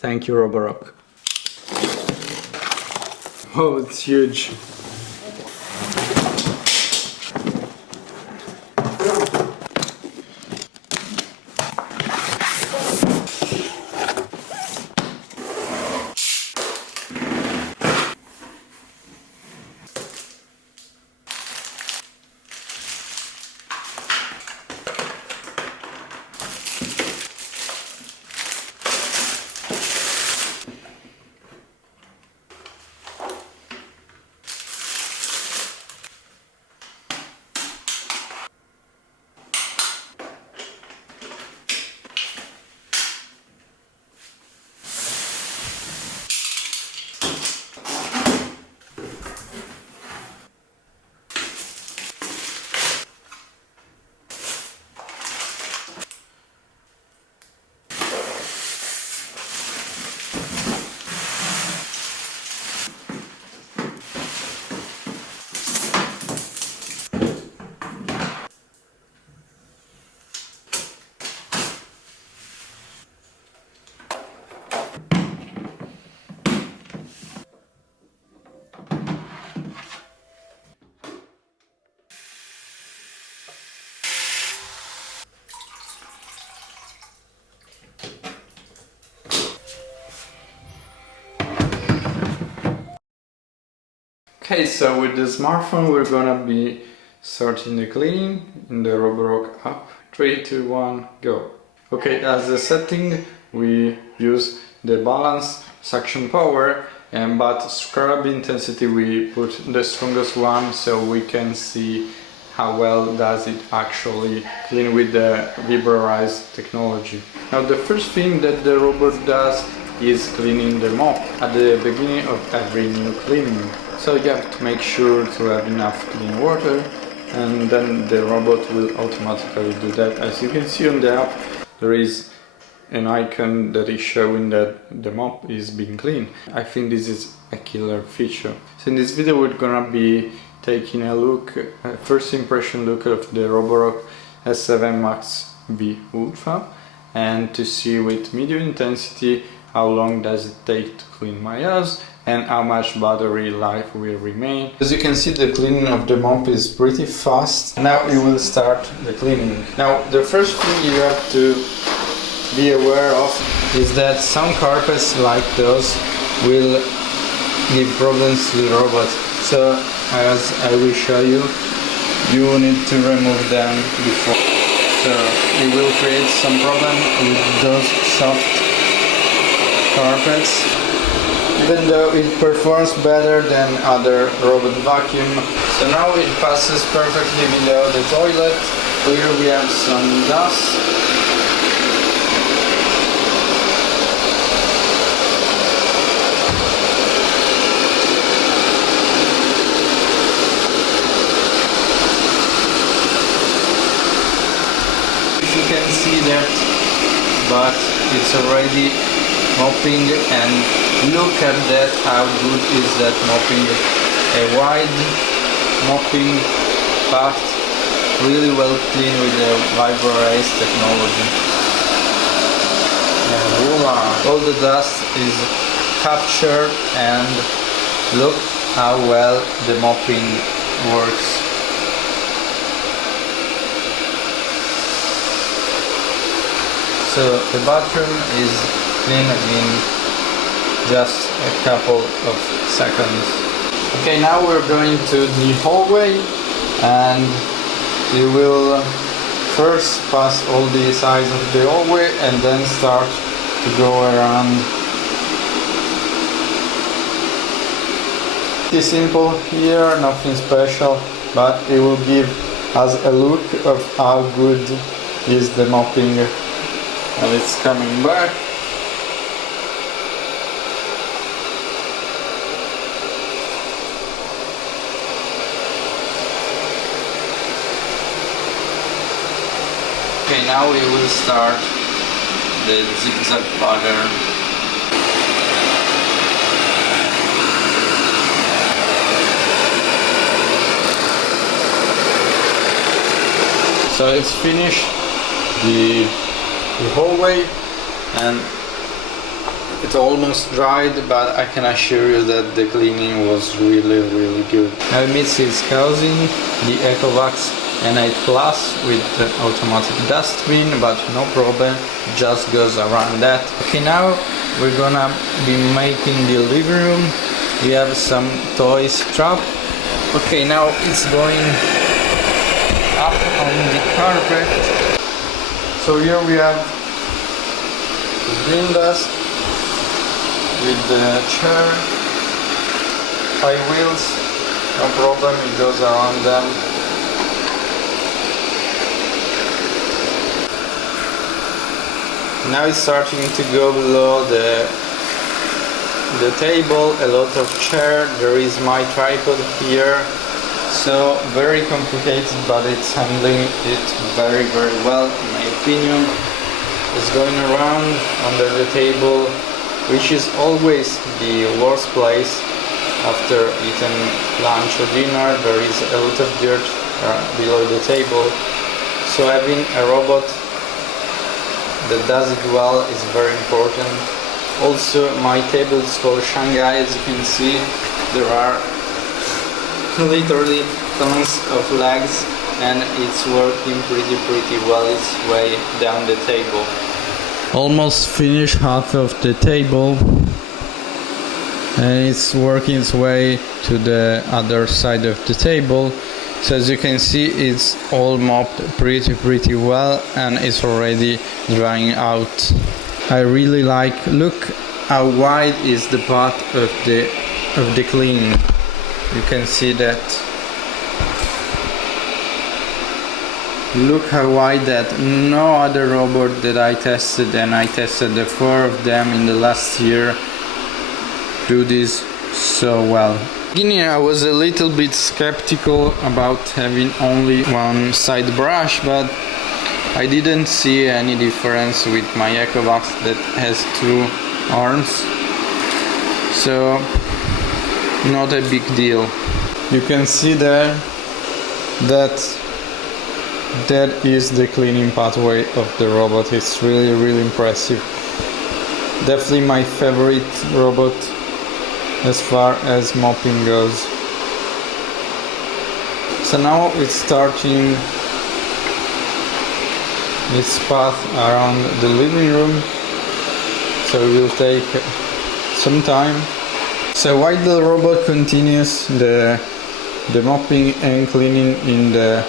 Thank you, Roborock. Oh, it's huge. Okay, so with the smartphone we're gonna be starting the cleaning in the Roborock app. 3, 2, 1, go! Okay, as a setting we use the balance suction power, but scrub intensity we put the strongest one so we can see how well does it actually clean with the Vibra Rise technology. Now the first thing that the robot does is cleaning the mop at the beginning of every new cleaning. So you have to make sure to have enough clean water, and then the robot will automatically do that. As you can see on the app, there is an icon that is showing that the mop is being cleaned. I think this is a killer feature. So in this video we're gonna be taking a look, a first impression look of the Roborock S7 Max V Ultra, and to see with medium intensity how long does it take to clean my house and how much battery life will remain. As you can see, the cleaning of the mop is pretty fast. Now you will start the cleaning. Now the first thing you have to be aware of is that some carpets like those will give problems to the robot. So as I will show you, you need to remove them before. So it will create some problem with those soft carpets, even though it performs better than other robot vacuum. So now it passes perfectly below the toilet. Here we have some dust. If you can see that, but it's already mopping, and look at that, how good is that mopping. A wide mopping path, really well clean with the Vibra Rise Technology. And voila! All the dust is captured, and look how well the mopping works. So the bathroom is clean in just a couple of seconds. Okay, now we're going to the hallway, and you will first pass all the sides of the hallway and then start to go around. It's simple here, nothing special, but it will give us a look of how good is the mopping. And it's coming back. Okay, now we will start the zigzag pattern. So it's finished the hallway, and it almost dried, but I can assure you that the cleaning was really good. Now Mitzi is causing the EcoVax N8 Plus with the automatic dustbin, but no problem, just goes around that. Okay, now we're gonna be making the living room. We have some toys trap. Okay, now it's going up on the carpet. So here we have the green desk with the chair, 5 wheels, no problem, it goes around them. Now it's starting to go below the table, a lot of chair, there is my tripod here, so very complicated, but it's handling it very well in my opinion. It's going around under the table, which is always the worst place after eating lunch or dinner. There is a lot of dirt below the table, so having a robot that does it well is very important. Also, my table is called Shanghai. As you can see, there are literally tons of legs, and it's working pretty well its way down the table. Almost finished half of the table, and it's working its way to the other side of the table. So as you can see, it's all mopped pretty well, and it's already drying out. I really like, look how wide is the path of the cleaning. You can see that. Look how wide that. No other robot that I tested, and I tested the 4 of them in the last year, do this so well. Beginning I was a little bit skeptical about having only one side brush, but I didn't see any difference with my EcoVax that has 2 arms, so not a big deal. You can see there that is the cleaning pathway of the robot. It's really impressive. Definitely my favorite robot as far as mopping goes. So now it's starting its path around the living room, so it will take some time. So while the robot continues the mopping and cleaning in the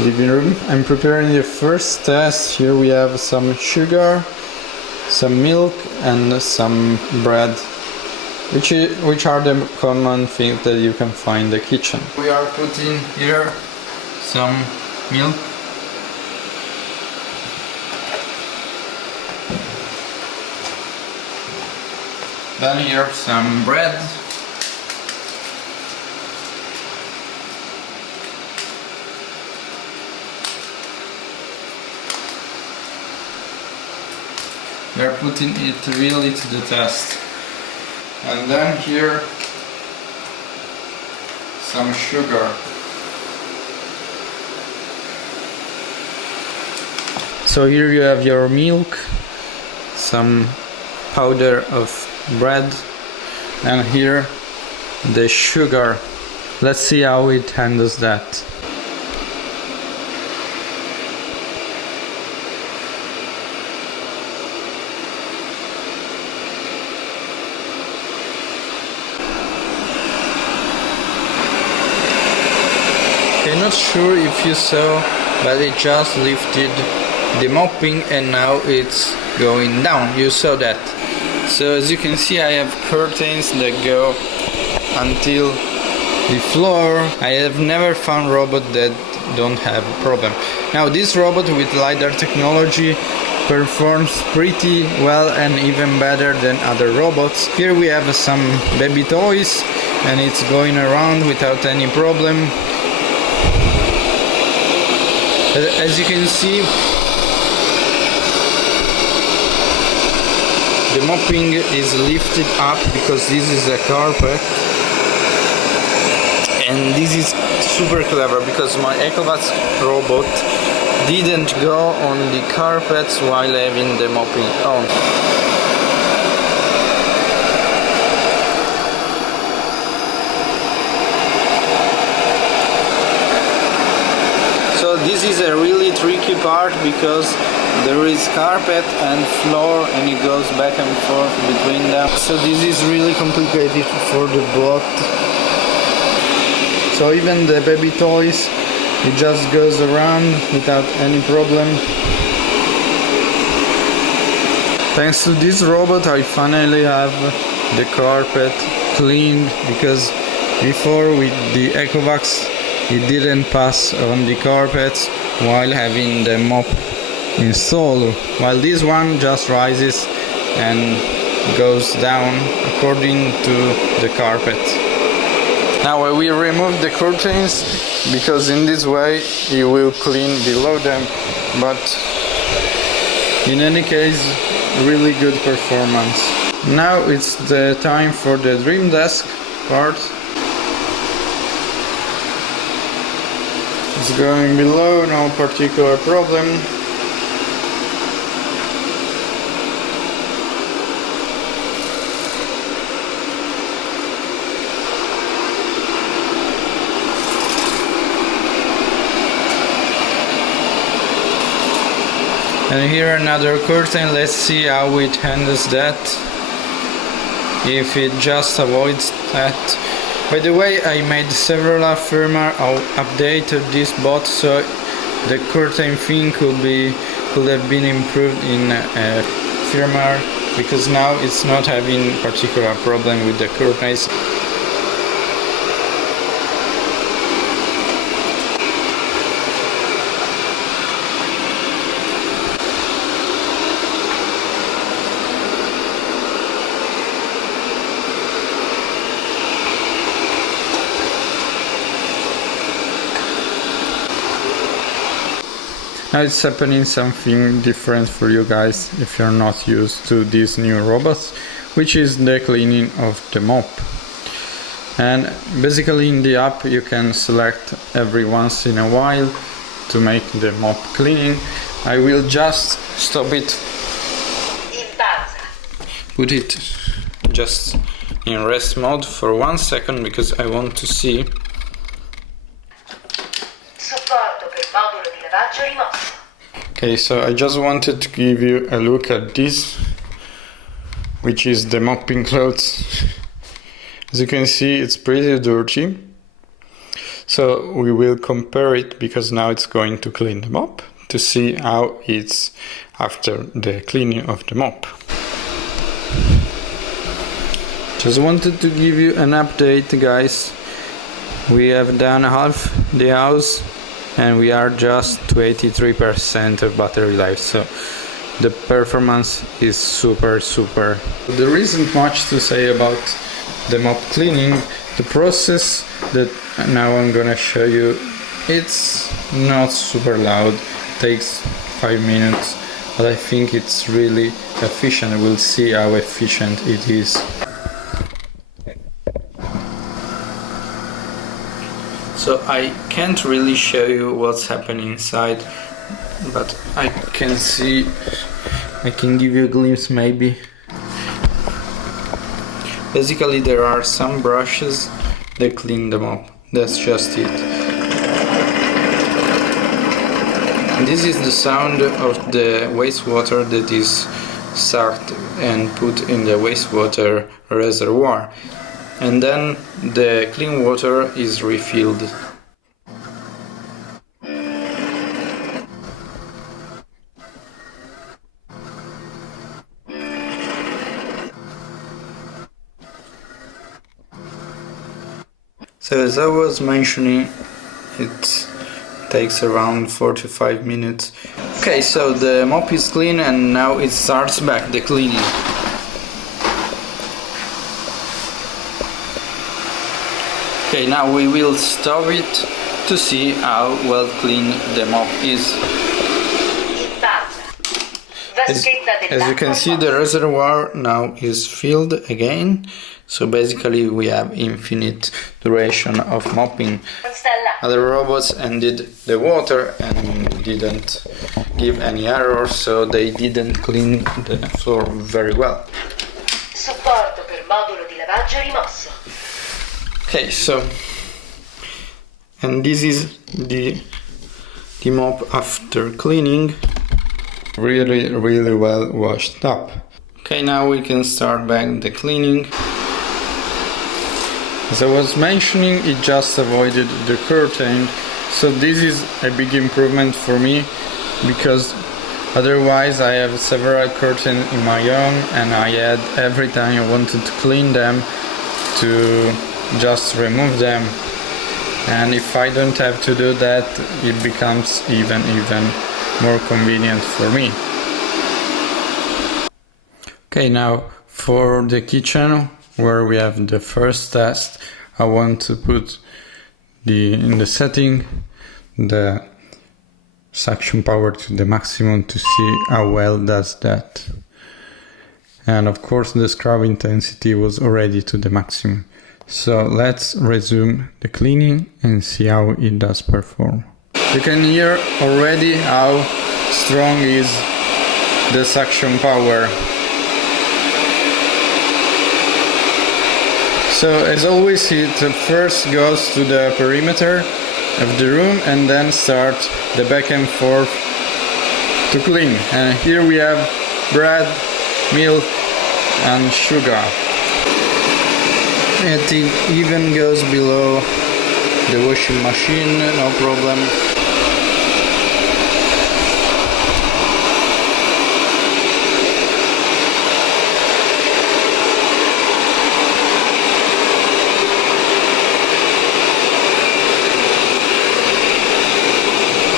living room, I'm preparing the first test. Here we have some sugar, some milk and some bread, which are the common things that you can find in the kitchen. We are putting here some milk, then here some bread, we are putting it really to the test. And then here some sugar. So here you have your milk, some powder of bread, and here the sugar. Let's see how it handles that. I'm not sure if you saw, but it just lifted the mopping and now it's going down. You saw that. So as you can see, I have curtains that go until the floor. I have never found a robot that don't have a problem. Now this robot with LiDAR technology performs pretty well and even better than other robots. Here we have some baby toys and it's going around without any problem. As you can see, the mopping is lifted up because this is a carpet, and this is super clever because my EcoVax robot didn't go on the carpets while having the mopping on. this is a really tricky part because there is carpet and floor and it goes back and forth between them. So this is really complicated for the bot. So even the baby toys, it just goes around without any problem. Thanks to this robot I finally have the carpet cleaned, because before with the EcoVax it didn't pass on the carpets while having the mop installed, while this one just rises and goes down according to the carpet. Now I will remove the curtains because in this way you will clean below them, but in any case really good performance. Now it's the time for the dream desk part. It's going below, no particular problem. And here another curtain, let's see how it handles that, if it just avoids that. By the way, I made several firmware updates of this bot, so the curtain thing could have been improved in firmware, because now it's not having particular problem with the curtains. Now it's happening something different for you guys if you're not used to these new robots, which is the cleaning of the mop. And basically in the app you can select every once in a while to make the mop cleaning. I will just stop it, put it just in rest mode for 1 second because I want to see. Okay, so I just wanted to give you a look at this, which is the mopping clothes. As you can see, it's pretty dirty. So we will compare it, because now it's going to clean the mop, to see how it's after the cleaning of the mop. Just wanted to give you an update, guys. We have done half the house and we are just to 83% of battery life, so the performance is super. There isn't much to say about the mop cleaning. The process that now I'm gonna show you, it's not super loud, takes 5 minutes, but I think it's really efficient. We'll see how efficient it is. So I can't really show you what's happening inside, but I can see, I can give you a glimpse maybe. Basically there are some brushes that clean the mop, that's just it. And this is the sound of the wastewater that is sucked and put in the wastewater reservoir. And then the clean water is refilled. So as I was mentioning, it takes around 45 minutes. Okay, so the mop is clean and now it starts back the cleaning. Okay, now we will stop it to see how well clean the mop is. As you can see, the reservoir now is filled again, so basically we have infinite duration of mopping. Other robots ended the water and didn't give any error, so they didn't clean the floor very well. Supporto per modulo di lavaggio rimosso. Okay, so, and this is the the mop after cleaning. Really well washed up. Okay, now we can start back the cleaning. As I was mentioning, it just avoided the curtain, so this is a big improvement for me, because otherwise I have several curtains in my home and I had every time I wanted to clean them to just remove them, and if I don't have to do that, it becomes even more convenient for me. Okay, now for the kitchen, where we have the first test, I want to put in the setting the suction power to the maximum to see how well does that. And of course the scrub intensity was already to the maximum. So let's resume the cleaning and see how it does perform. You can hear already how strong is the suction power. So as always, it first goes to the perimeter of the room and then start the back and forth to clean. And here we have bread, milk and sugar. It even goes below the washing machine, no problem.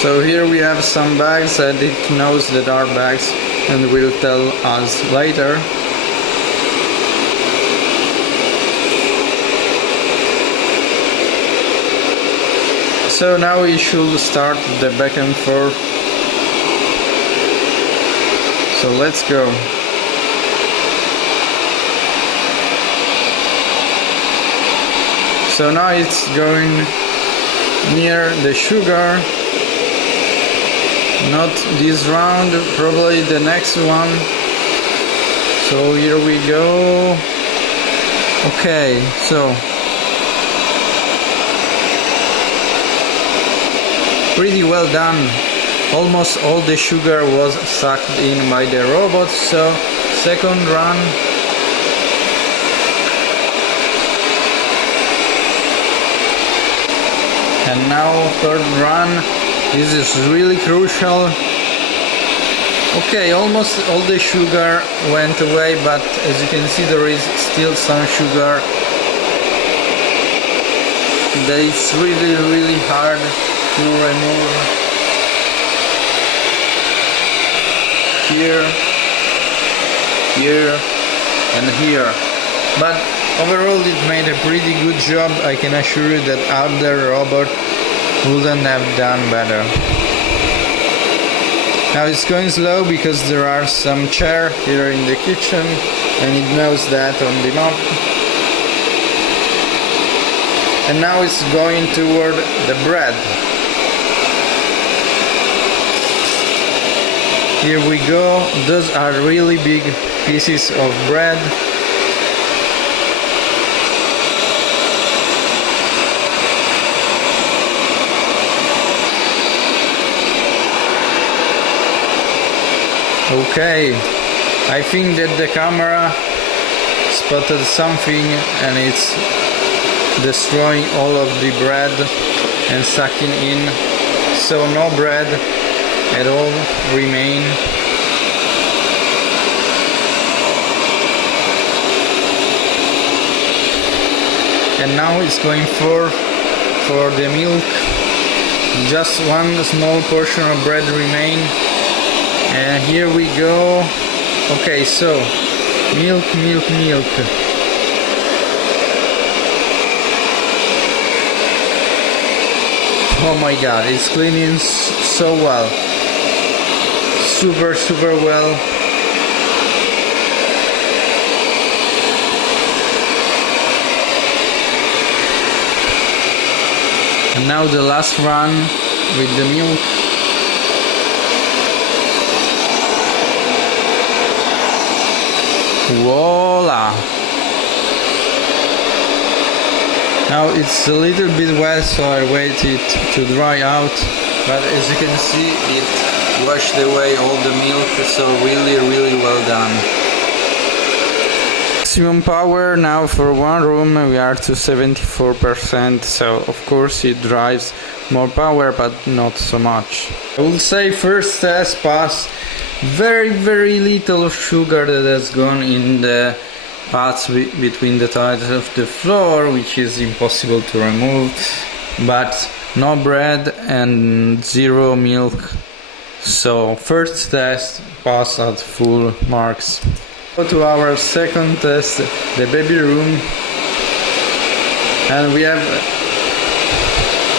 So here we have some bags that it knows that are bags and will tell us later. So now we should start the back and forth. So let's go. So now it's going near the sugar. Not this round, probably the next one. So here we go. Okay, so pretty well done. Almost all the sugar was sucked in by the robot. So second run. And now third run. This is really crucial. Okay, almost all the sugar went away, but as you can see there is still some sugar. That it's really hard to remove. Here, here and here. But overall it made a pretty good job. I can assure you that other robot wouldn't have done better. Now it's going slow because there are some chairs here in the kitchen and it knows that on the mop. And now it's going toward the bread. Here we go. Those are really big pieces of bread. Okay, I think that the camera spotted something and it's destroying all of the bread and sucking in, so no bread at all remain. And now it's going for the milk. Just one small portion of bread remain. And here we go. Okay, so milk. Oh my god, it's cleaning so well. Super well. And now the last run with the milk. Voila! Now it's a little bit wet, so I wait it to dry out but as you can see it washed away all the milk, so really well done. Maximum power now for one room we are to 74%, so of course it drives more power but not so much. I will say first test pass. Very little sugar that has gone in the paths between the tiles of the floor, which is impossible to remove, but no bread and zero milk, so first test pass at full marks. Go to our second test, the baby room, and we have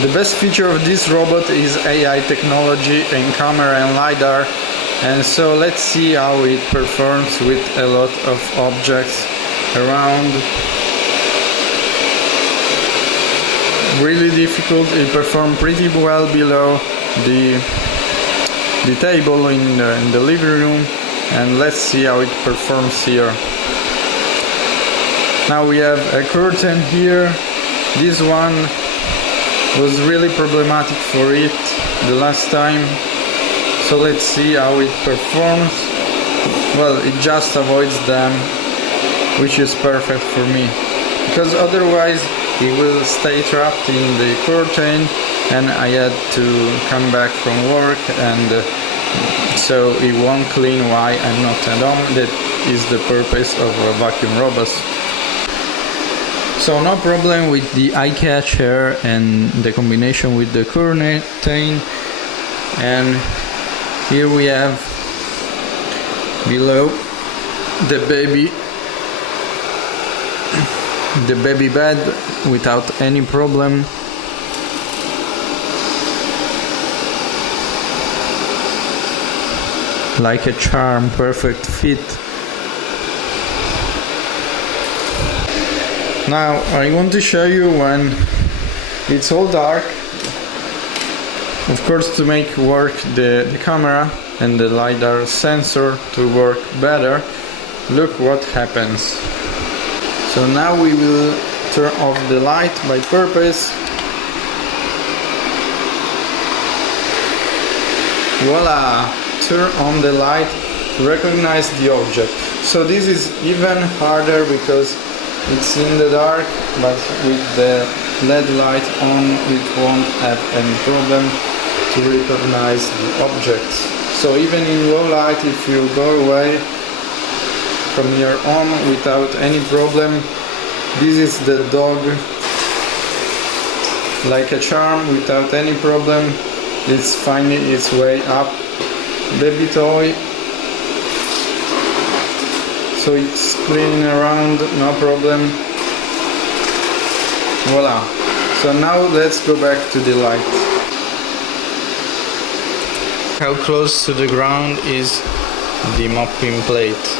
the best feature of this robot is AI technology and camera and LiDAR, and so let's see how it performs with a lot of objects around. Really difficult. It performed pretty well below the table in the living room, and let's see how it performs here. Now we have a curtain here. This one was really problematic for it the last time, so let's see how it performs. Well, it just avoids them, which is perfect for me, because otherwise it will stay trapped in the curtain and I had to come back from work, and so it won't clean while I'm not at home. That is the purpose of a vacuum robot. So no problem with the eye catcher and the combination with the curtain. And here we have below the baby bed without any problem. Like a charm, perfect fit. Now I want to show you when it's all dark, of course, to make work the camera and the LiDAR sensor to work better. Look what happens. So now we will turn off the light by purpose. Voila! Turn on the light to recognize the object. So this is even harder because it's in the dark, but with the LED light on it won't have any problem to recognize the objects. So even in low light, if you go away from your home without any problem, this is the dog, like a charm, without any problem. It's finding its way up. Baby toy, so it's cleaning around, no problem. Voila. So now let's go back to the light. How close to the ground is the mopping plate?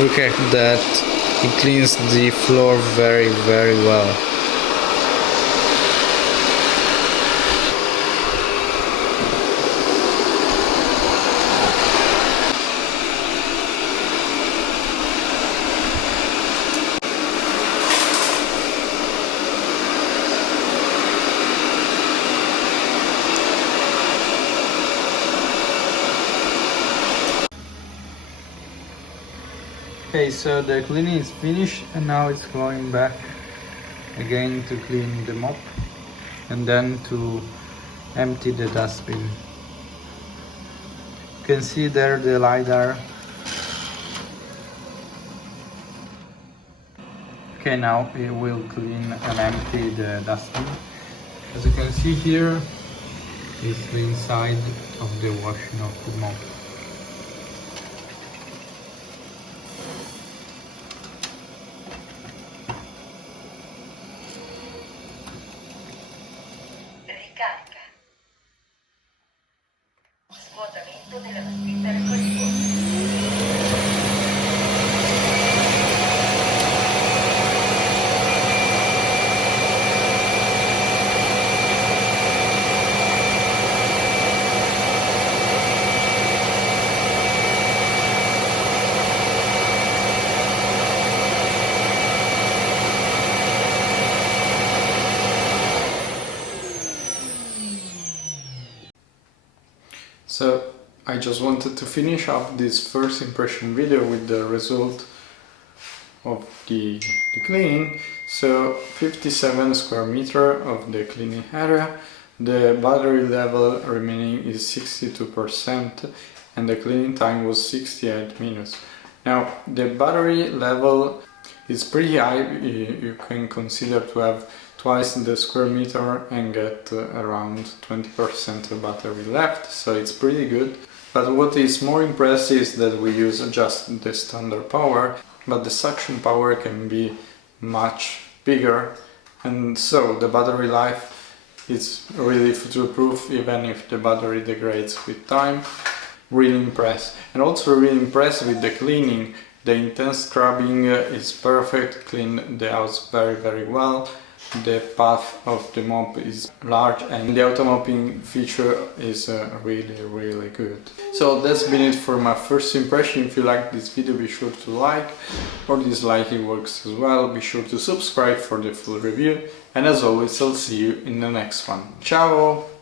Look at that, it cleans the floor very well. Okay, so the cleaning is finished and now it's going back again to clean the mop and then to empty the dustbin. You can see there the LiDAR. Okay, now it will clean and empty the dustbin. As you can see here is the inside of the washing of the mop. Ricarica. Svuotamento della vaschetta raccoglifuoco. So I just wanted to finish up this first impression video with the result of the cleaning. So 57 square meter of the cleaning area, the battery level remaining is 62% and the cleaning time was 68 minutes. Now the battery level is pretty high. You can consider to have twice the square meter and get around 20% of battery left, so it's pretty good. But what is more impressive is that we use just the standard power, but the suction power can be much bigger, and so the battery life is really future-proof even if the battery degrades with time. Really impressed. And also really impressed with the cleaning. The intense scrubbing is perfect, clean the house very well. The path of the mop is large and the auto mopping feature is really good. So that's been it for my first impression. If you like this video, be sure to like or dislike, it works as well. Be sure to subscribe for the full review, and as always I'll see you in the next one. Ciao!